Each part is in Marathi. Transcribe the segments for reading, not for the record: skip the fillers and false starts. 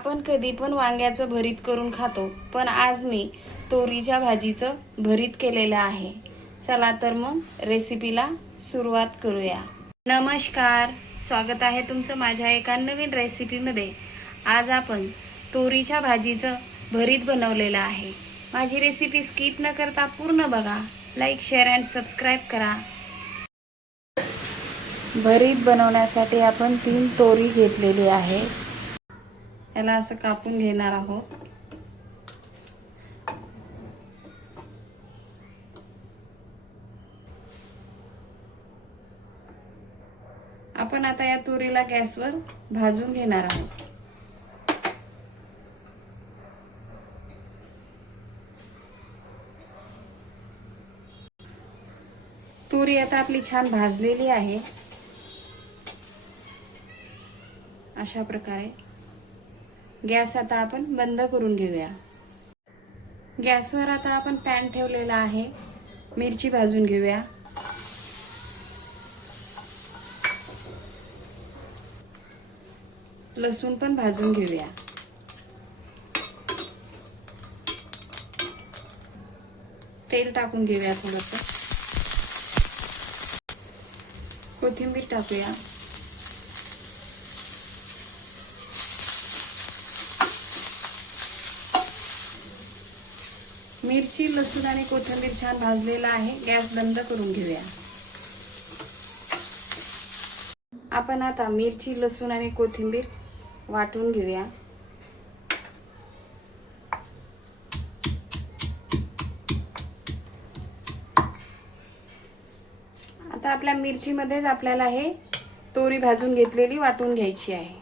आपण कधी पण वांग्याचं भरीत करून खातो, पण आज मी तोरीच्या भाजीचं भरीत केलेलं आहे. चला तर मग रेसिपीला सुरुवात करूया. नमस्कार, स्वागत आहे तुमचं माझ्या एका नवीन रेसिपीमध्ये. आज आपण तोरीच्या भाजीचं भरीत बनवलेलं आहे. माझी रेसिपी स्किप न करता पूर्ण बघा. लाईक, शेअर अँड सबस्क्राईब करा. भरीत बनवण्यासाठी आपण 3 तोरी घेतलेली आहे. याला असं कापून घेणार आहोत. आपण आता या तुरीला गॅसवर भाजून घेणार आहोत. तुरी आता आपली छान भाजलेली आहे. अशा प्रकारे गॅस आता आपण बंद करून घेऊया. गॅसवर आता आपण पॅन ठेवलेला आहे. मिरची भाजून घेऊया. लसूण पण भाजून घेऊया. तेल टाकून घेऊया. थोडंसं कोथिंबीर टाकूया. मिरची, लसूण आणि कोथिंबीर छान भाजलेला आहे. गॅस बंद करून घेऊया. आपण आता मिरची, लसूण आणि कोथिंबीर वाटून घेऊया. आता आपल्या मिरचीमध्येच आपल्याला हे तोरी भाजून घेतलेली वाटून घ्यायची आहे.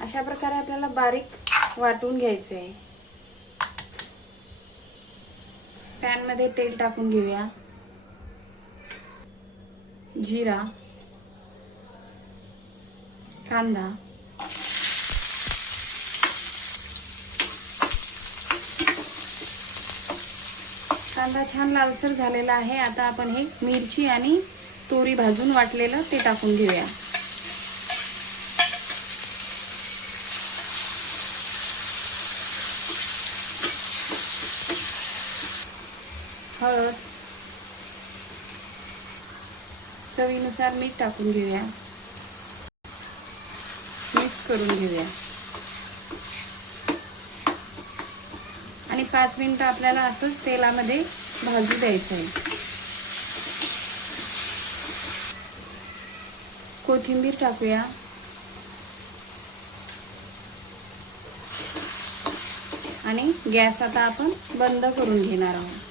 अशा प्रकारे आपल्याला बारीक वाटून घ्यायचे आहे. पॅन मध्ये तेल टाकून घेऊया. जिरा, कांदा, कांदा छान लालसर झालेला आहे. आता आपण हे मिरची आणि तोरी भाजून वाटलेलं ते टाकून घेऊया. हळद, चवीनुसार मीठ टाकून घेऊया. मिक्स करून घेऊया आणि 5 मिनिटं आपल्याला असंच तेलामध्ये भाजू द्यायचं आहे. कोथिंबीर टाकूया आणि गॅस आता आपण बंद करून घेणार आहोत.